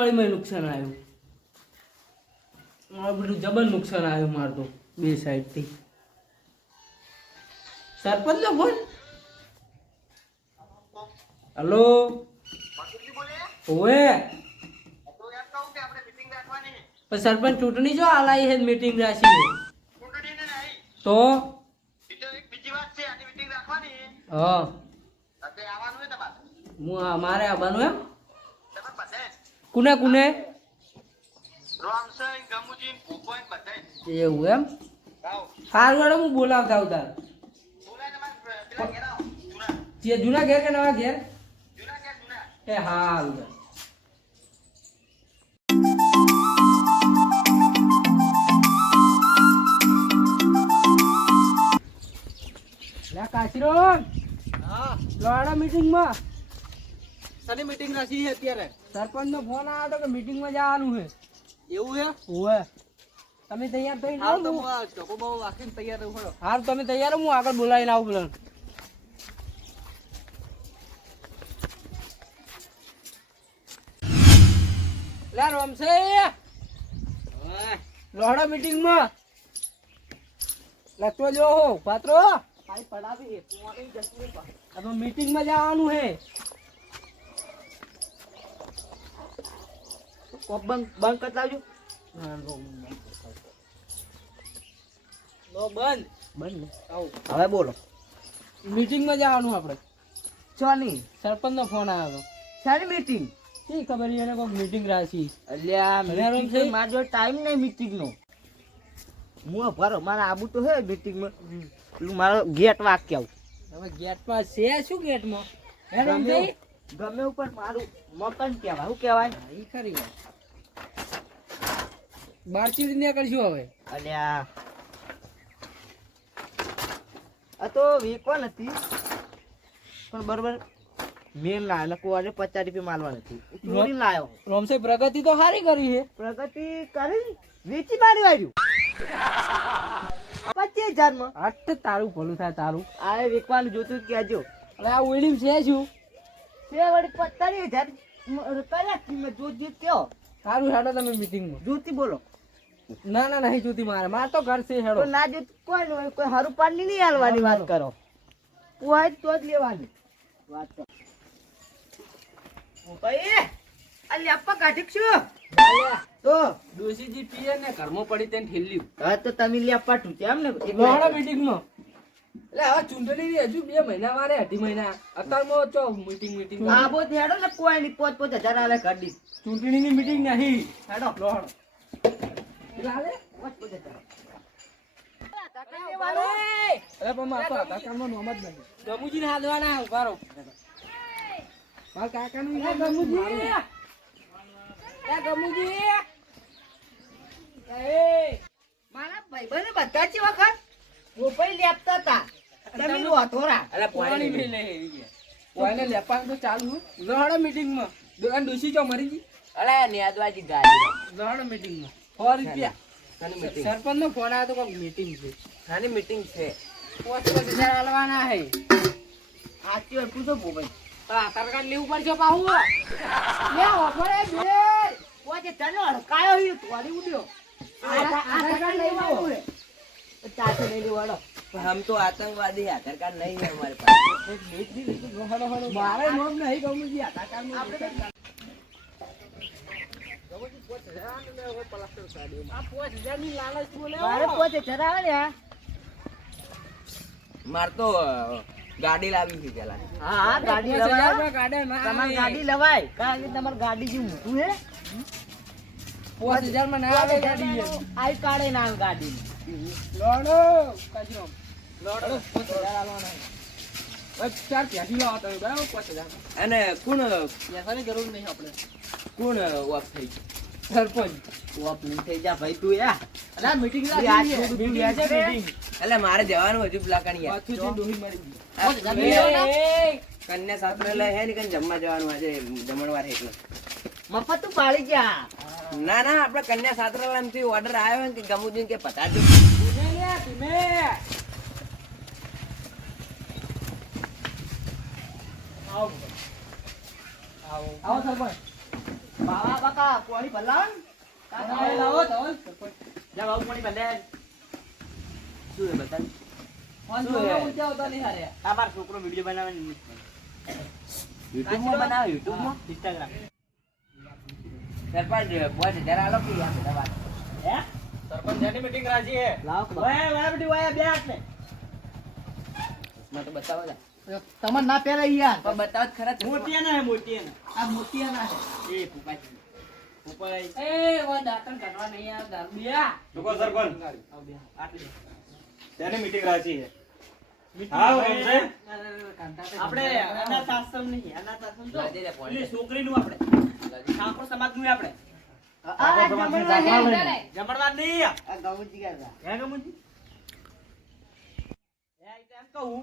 મગફળીમાં નુકસાન આવ્યું. આ બધું જબર નુકસાન આવ્યું મારું તો બે સાઈડથી. સરપંચ નો ફોન હલો પણ સરપંચ ચૂંટણી જો આલાઈ હે મીટિંગ રાખી તો? હા. હું મારે આવવાનું એમ? કુને કુને? એવું એમ? સારું હેડો હું બોલાવતા આવતા. જે જૂના ઘેર કે નવા ઘેર? એ હા હેડો. હા. કાશીરો લોડા મીટિંગમાં સની મીટિંગ રાખી છે અત્યારે. સરપંચ નો ફોન આવ્યો હતો કે મીટિંગમાં જવાનું છે. એવું છે? ઓવે. તમે તૈયાર થઈ હાલ તો હું ચોકો બહુ રાખીને તૈયાર રહું હાલ તમે તૈયાર હું આગળ બોલાવીને આવું પેલા લે રમશે. લોહડા મીટિંગમાં લખતો જો હો પાત્રો પડાવી આપણે મીટિંગમાં જવાનું છે. કોપ બંધ બંધ કરી લાવજો લો બંધ બંધ હવે બોલો મીટિંગમાં જવાનું આપણે ચોની સરપંચનો ફોન આવ્યો સારી મીટિંગ શી ખબર એને કોઈ મીટિંગ રાખી અલ્યા રમશે? મારો જોડે ટાઈમ નહીં મીટિંગ નો હું ભરો મારે આબુ તો હે મીટિંગમાં પેલું મારો ગેટ વાક્ય આવું હવે ગેટમાં છે શું ગેટમાં ગમે ઉપર મારું મકાન કહેવાય શું કહેવાય એ ખરી વાત બારથી દુનિયા કરશું હવે. અલ્યા. આ તો વેકવા નથી પણ બરોબર મેલ ના એટલે કોને પચાસ રૂપિયા માલવા નથી. ચોરી લાયો. રોમસે પ્રગતિ તો સારી કરી છે. પ્રગતિ કરી વેચી મારી વાર્યું. પચીસ હજારમાં આઠ તારું ભલું થાય તારું. આ વેકવાનું જોતું કેજો હવે આ ઓઈડી છે શું? છે વળી પચાસ હજાર કયા કિંમત જોત કયો સારું સાડા તમે મિટિંગમાં જોતી બોલો. ના ના નહીં જોતી મારે. મારે તો ઘર છે હેડો. ના જોત કોઈ નું કોઈ હારું પાણી નહીં હાલવાની વાત કરો. પોહાય તો જ લેવાની. વાત કરો ભાઈ આ અપ્પા કાઢી શું? તો. દોશીજી પીએ ને ઘરમાં પડી તેને ઠેલ્યું. હા તો તમે લેપા તૂટ્યા એમ ને? મીટિંગ મીટિંગમાં એટલે હવે ચૂંટણી ની હજુ બે મહિના મારે અઢી મહિના. અત્યારમાં ચો મીટિંગ મીટિંગ આબો હેડો ને કોઈ નહીં પોત પોત હજાર આલે કાઢી ચૂંટણી ની મીટિંગ નહીં. હેડો લોહડો એટલે હાલે? પોચ પોચ હજાર અરે પણ મારે ભાઈબંધે બધા જ વખત લેપતા હતા. તમે લોથોરા પાણી પી લે કોઈને લેપાનું તો ચાલુ. લહડો meetingમાં. દુકાન ડૂસી ચો મરી ગઈ? અરે નેદવાજી ગાડી. લહડો meetingમાં. સો છે. ખાલી મીટિંગ છે. પાંચ પાંચ હજાર આધાર કાર્ડ લેવું પડશે પાહુ. લે ઓફરે બે. આધાર કાર્ડ હમ તો આતંકવાદી આધાર કાર્ડ નહીં હે અમારે પાસે. આધાર મારે તો ગાડી લાવી છે પેલા. હા હા ગાડી લવાય. તમારી ગાડી લવાય. કારણ કે તમારી ગાડી જે મોટું હે. પાંચ હજારમાં ના આવે ગાડી. આઈ કાઢે ના ગાડી. લોડો કાજીરામ. લોડો. પાંચ હજાર. હવે ચાર પ્યાસી લાવો તમે બરાબર? પાંચ હજાર અને કોણ જરૂર નહીં આપણે. કોણ ઓફ થઈ સરપંચ. ઓફ નહીં થઈ જા ભાઈ તું યા. meeting. એટલે મારે જવાનું હજુ પ્લાકાની કન્યા સાથે લઈ હે ને કઈ જમવા જવાનું આજે જમણવાર એટલે. મફત તું પાડી ગયા. ના ના આપણે કન્યા થી ઓર્ડર આવ્યો ને કે ગમુદીન કે પતાજો. ધીમે. આવો. આવો સરપંચ બાવા બાકા પાણી ભલાવન આ લાવો ધવલ. જા બાબુ પાણી ભલે શું હે બતા ફોન શું ઊંચા આવતા નહીં હારે. આ મારો છોકરો વીડિયો બનાવવાની યુટ્યુબમાં બનાવ યુટ્યુબમાં ઇન્સ્ટાગ્રામ સરપંચ પોચ હજાર આલો કે યાર બધા વાત હે સરપંચ જેની meeting રાજી હે. લાવો ઓય ઓય ઓય ને બતાવો જા તમારે ના પહેરાય યાર. પણ બતાવ ખરા મોટિયા ના હે મોટિયા ના આ મોતિયાના હે. એ ફૂફાજી ફૂપાઈ એ, વો દાતણ કાઢવા નહીં આ દારૂયા લોકો સરપંચ. આટલી. તેને મીટિંગ રાખી છે. હા ઓમસે આપણે અનાથ આશ્રમ નહીં અનાથ આશ્રમ તો લાજી લે પાણી. પેલી છોકરીનું આપણે. ઠાકોર સમાજનું આપણે. આ જમણવાર નહીં. આ ગૌજી ગયા ગમુજી? એ આ રીતે એમ કહું.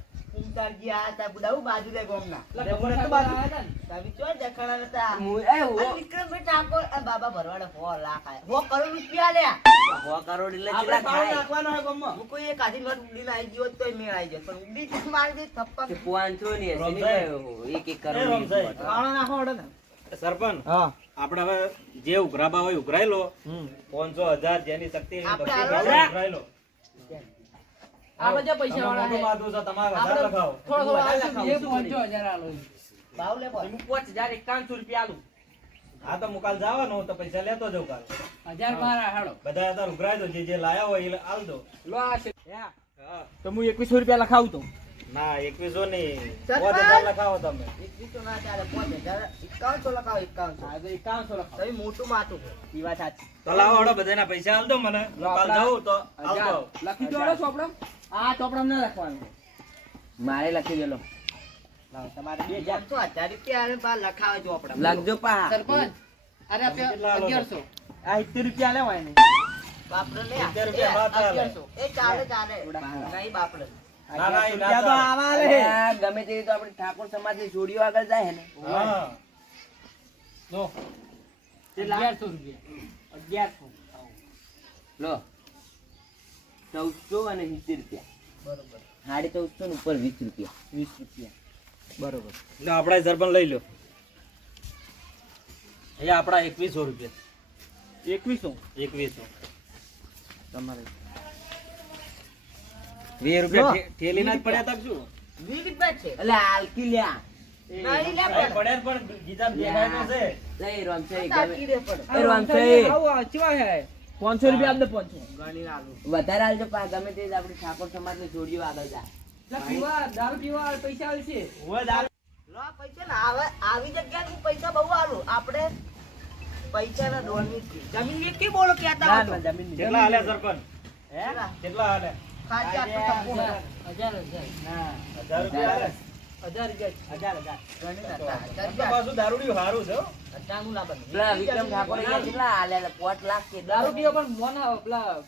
ગામનો. તો બાજુ. હું- એ હું- કરોડ એટલે કેટલા થાય? નાખવાનો હે ગામમાં. ની નાખો સરપંચ હા. આપણે હવે જે ઉઘરાબા હોય ઉઘરાઈ લો. પાંચસો હજાર જેની શક્તિ. ઉઘરાઈ લો. આપણે બધા પૈસા વાળા મોટું છે. છે, તમારે વધારે આપણે લખાવો. થોડો થોડો આવશે, બે છું. હજાર આલો. હું પાંચ હજાર એકાવનસો રૂપિયા આલું હા તો મુકાલ કાલ જવાનો તો પૈસા લેતો જાઉં કાલ હજાર મારા હાડો. બધા ઉઘરાઈ દો જે જે લાયા હોય એ આલ દો લો આ છે. હા. તો હું એકવીસો રૂપિયા લખાવું તો ના એકવીસો ની સરપંચ. હજાર લખાવો તમે હા તો એકાવનસો લખાવો. મોટું માથું ઈ વાત સાચી. તો લાવો હળો બધાના પૈસા આલ મને. કાલ આપણા- તો આલ લખી દો હાલો ચોપડો આ ચોપડા ના લખવાનું. મારે લખી દેલો. લાવો, તમારે બે હજાર લખજો પા. સરપંચ અરે આ પે- કેટલા આલો? અગિયારસો. આ સિત્તેર રૂપિયા લેવાય ને. રૂપિયા ચાલે. એ ના રૂપિયા તો ચાલે. આવા લે અરે આ ગમે તેવી તો આપણી ઠાકોર સમાજની જોડીઓ આગળ જાય હે ને. લો. અગિયારસો રૂપિયા. અગિયારસો. લો. ચૌદસો અને સિત્તેર રૂપિયા. સાડી ચૌદસો ને ઉપર વીસ રૂપિયા. વીસ રૂપિયા. બરોબર. એટલે આપણા સરપંચ લઈ લો. અહીંયા આપણા એકવીસો રૂપિયા. એકવીસો? એકવીસો. તમારે વીસ રૂપિયા જ પડ્યા તક શું? છે. વધારે હાલજો ગમે તે આપડે ઠાકોર સમાજ ને જોડીઓ આગળ જાય દારૂ પીવા પૈસા આવશે આવી જગ્યા પૈસા બહુ આલું. આપણે પૈસા ના જમીન બોલો ના જમીન કેટલા હાલે સરપંચ? કેટલા? હાલે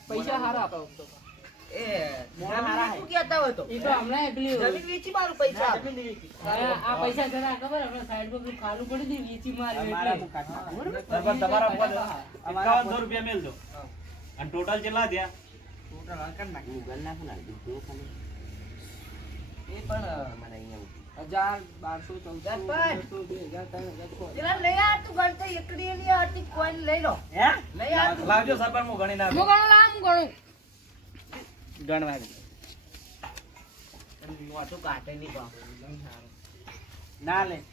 પૈસા હારા આપે આમ તો. એ મોણા જમીન હારા વેચવું કહેતા હોય તો? ઈ તો હમણાં પેલી જમીન વેચી મારું પૈસા. ના, જમીન વેચી. આ આ પૈસા જરા ખબર? હમણાં પર પેલું ખાલું પડી હતી વેચી માર્યું મારા એટલે. મુકાતમાં. સરપંચ તમારા રૂપિયા મેલજો અને ટોટલ કેટલા થયા? હજાર બારસો ચૌદસો સરપંચ. પંદરસો, બે હજાર ત્રણ હજાર છ હજાર. પેલા લઈ આ તું ગણતો એકડી એની આરતી કોઈન લઈ લો. હે? લઈ આ લાવજો સરપંચ હું ગણી નાખું. ગણવા દે. મોઢું કાઢે નહીં બાપ. ના લે.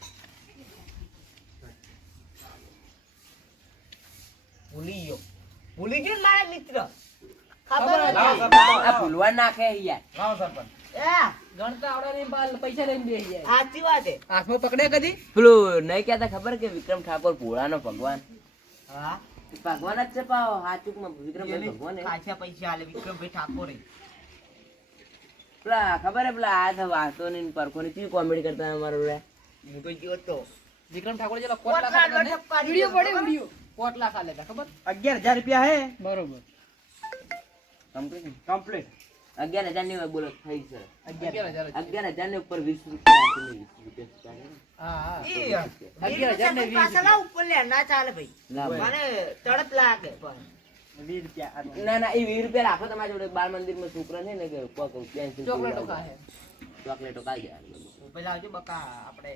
ભૂલી ગયો. ભૂલી ગયો મારા મિત્ર ખબર ખબર હતી. લાવો આ ભૂલવા નાખે યાર. લાવો સરપંચ. એ, ગણતા આવડે નહીં, બાલ પૈસા લઈને બેસી જાય. સાચી વાત છે. હાથમાં પકડે કદી? પેલું નહીં કહેતા ખબર કે વિક્રમ ઠાકોર ભોળાનો ભગવાન? ભગવાન જ છે પાવ હાચુકમાં વિક્રમ એની ભગવાન હે. ખાસા પૈસા આલે વિક્રમભાઈ ઠાકોરે. પેલા ખબર હે પેલા આ વાતો ને પરખો ની કેવી કોમેડી કરતા અમારો રે હું તો ગયો તો. વિક્રમ ઠાકોર જેટલા કોટ કોટ લાખ લાખ આલે ને? લટક પાડી વીડિયો પડે ખબર? વીડિયો. કોટ લાખ આલે તા ખબર? અગિયાર હજાર રૂપિયા હે. બરોબર. કમ્પ્લીટ કમ્પ્લીટ અગિયાર હજારની બોલો થઈ છે. અગિયાર હજાર જ. અગિયાર હજારની ઉપર વીસ રૂપિયા આપીને વીસ રૂપિયા ચાલે. ને? હા. હા ઈ, અગિયાર હજાર ને વીસ ઉપર લે ના ચાલે ભાઈ. મને તડપ લાગે પણ. ના ના એ વીસ રૂપિયા રાખો તમારી જોડે. બાળ મંદિરમાં છોકરા છે ને કે ચોકલેટો ખાય. ચોકલેટો ખાઈ પેલા આવજો બકા આપણે.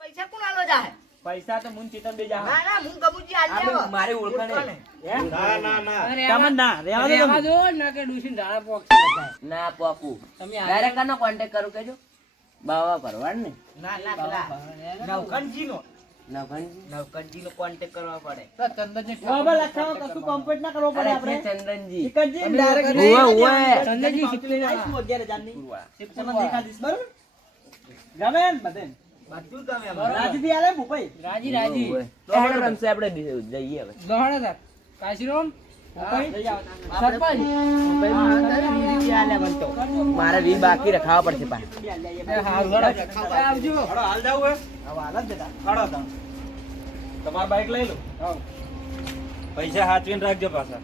પૈસા કોણ આલો જાહે? પૈસા તો મુન ચિતન બે જા ના ના મુન ગમુજી આલી આવો. મારી ઓળખાણ હે. ના ના ના. અરે તમે ના રેવા દો રેવા દો ના કે ડૂસીને ધારા બધા. ના પાકું તમે ડાયરેક્ટ નો કોન્ટેક્ટ કરો કેજો બાવા ભરવાડ ને. ના ના પેલા નવકણજી નો નવઘણજી નવકણજી નો કોન્ટેક્ટ કરવા પડે. તો ચંદનજી મોબાઈલ લખાવો કશું કમ્પ્લીટ ના કરવો પડે આપણે. ચંદનજી. ચિકનજી ઓળખો? જવાનું. ઓવે, ચંદનજી શીખલી. દેખા બરોબર? ને બધે? બધું ગમે બરાબર. રાજીથી આલે ભૂપાઈ. રાજી રાજી. ઓવે. રમશે આપણે જઈએ હવે. દોડો તાર કાશીરામ ભૂપાઈ, લઈ જાઓ. સરપંચ. મારે વી બાકી રખાવા પડશે. તમારું બાઈક લઈ લો. પૈસા હાચવીને રાખજો પાછા.